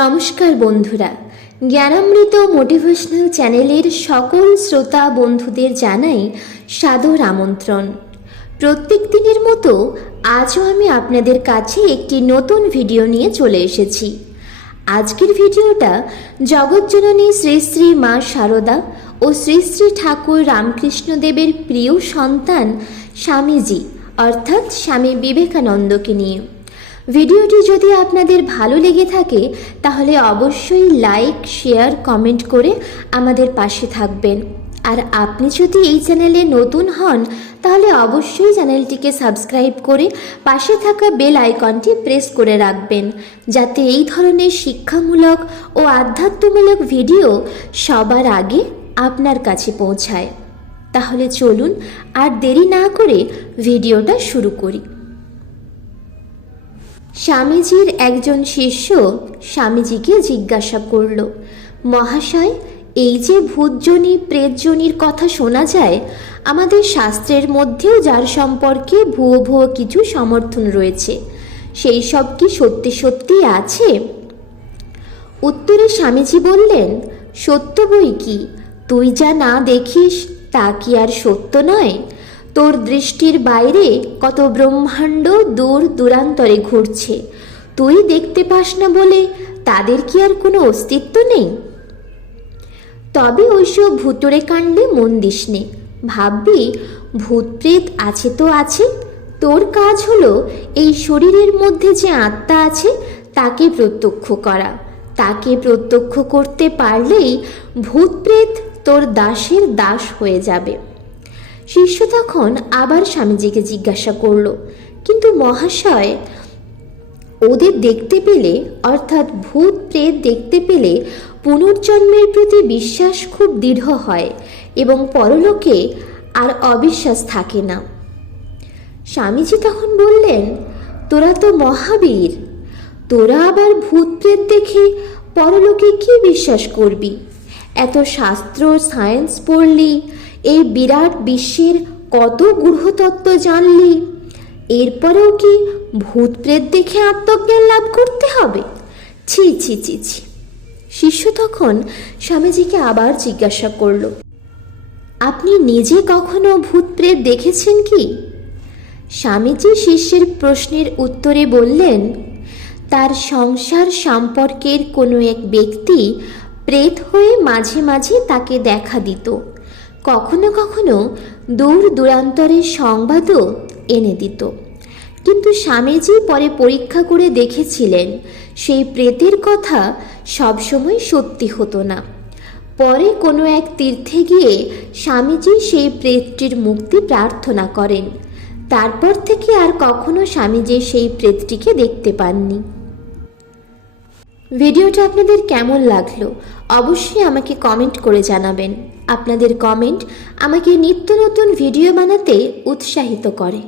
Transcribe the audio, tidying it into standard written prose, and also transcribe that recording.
নমস্কার বন্ধুরা, জ্ঞানামৃত মোটিভেশনাল চ্যানেলের সকল শ্রোতা বন্ধুদের জানাই সাদর আমন্ত্রণ। প্রত্যেক দিনের মতো আজও আমি আপনাদের কাছে একটি নতুন ভিডিও নিয়ে চলে এসেছি। আজকের ভিডিওটা জগৎজননী শ্রী শ্রী মা শারদা ও শ্রী শ্রী ঠাকুর রামকৃষ্ণদেবের প্রিয় সন্তান স্বামীজি অর্থাৎ স্বামী বিবেকানন্দকে নিয়ে। ভিডিওটি যদি আপনাদের ভালো লেগে থাকে তাহলে অবশ্যই লাইক, শেয়ার, কমেন্ট করে আমাদের পাশে থাকবেন। আর আপনি যদি এই চ্যানেলে নতুন হন তাহলে অবশ্যই চ্যানেলটিকে সাবস্ক্রাইব করে পাশে থাকা বেল আইকনটি প্রেস করে রাখবেন, যাতে এই ধরনের শিক্ষামূলক ও আধ্যাত্মমূলক ভিডিও সবার আগে আপনার কাছে পৌঁছায়। তাহলে চলুন আর দেরি না করে ভিডিওটা শুরু করি। স্বামীজির একজন শিষ্য স্বামীজিকে জিজ্ঞাসা করল, মহাশয়, এই যে ভূতজনী প্রেতজনীর কথা শোনা যায়, আমাদের শাস্ত্রের মধ্যেও যার সম্পর্কে ভুয়ো ভুয়ো কিছু সমর্থন রয়েছে, সেই সব কি সত্যি সত্যি আছে? উত্তরে স্বামীজি বললেন, সত্য বই কি, তুই যা না দেখিস তা কি আর সত্য নয়? তোর দৃষ্টির বাইরে কত ব্রহ্মাণ্ড দূর দূরান্তরে ঘুরছে, তুই দেখতে পাস না বলে তাদের কি আর কোনো অস্তিত্ব নেই? তবে ওইসব ভুতুড়ে কাণ্ডে মন দিস নে, ভাববি ভূত প্রেত আছে তো আছে, তোর কাজ হলো এই শরীরের মধ্যে যে আত্মা আছে তাকে প্রত্যক্ষ করা। তাকে প্রত্যক্ষ করতে পারলেই ভূত প্রেত তোর দাসের দাস হয়ে যাবে। শিষ্য তখন আবার স্বামীজিকে জিজ্ঞাসা করল, কিন্তু মহাশয়, ওদের দেখতে পেলে অর্থাৎ ভূত প্রেত দেখতে পেলে পুনর্জন্মের প্রতি বিশ্বাস খুব দৃঢ় হয় এবং পরলোকে আর অবিশ্বাস থাকে না। স্বামীজি তখন বললেন, তোরা তো মহাবীর, তোরা আবার ভূত প্রেত দেখে পরলোকে কি বিশ্বাস করবি? এত শাস্ত্র সায়েন্স পড়লি, এই বিরাট বিশ্বের কত গূঢ়তত্ত্ব জানলি, এরপরেও কি ভূত প্রেত দেখে আত্মজ্ঞান লাভ করতে হবে? ছি ছি ছি ছি। শিষ্য তখন স্বামীজিকে আবার জিজ্ঞাসা করল, আপনি নিজে কখনো ভূত প্রেত দেখেছেন কি? স্বামীজি শিষ্যের প্রশ্নের উত্তরে বললেন, তার সংসার সম্পর্কের কোনো এক ব্যক্তি প্রেত হয়ে মাঝে মাঝে তাকে দেখা দিত, কখনো কখনো দূর দূরান্তরের সংবাদও এনে দিত। কিন্তু স্বামীজি পরে পরীক্ষা করে দেখেছিলেন সেই প্রেতের কথা সবসময় সত্যি হতো না। পরে কোনো এক তীর্থে গিয়ে স্বামীজি সেই প্রেতটির মুক্তি প্রার্থনা করেন। তারপর থেকে আর কখনো স্বামীজি সেই প্রেতটিকে দেখতে পাননি। ভিডিওটা আপনাদের কেমন লাগলো অবশ্যই আমাকে কমেন্ট করে জানাবেন। আপনাদের কমেন্ট আমাকে নিত্য নতুন ভিডিও বানাতে উৎসাহিত করে।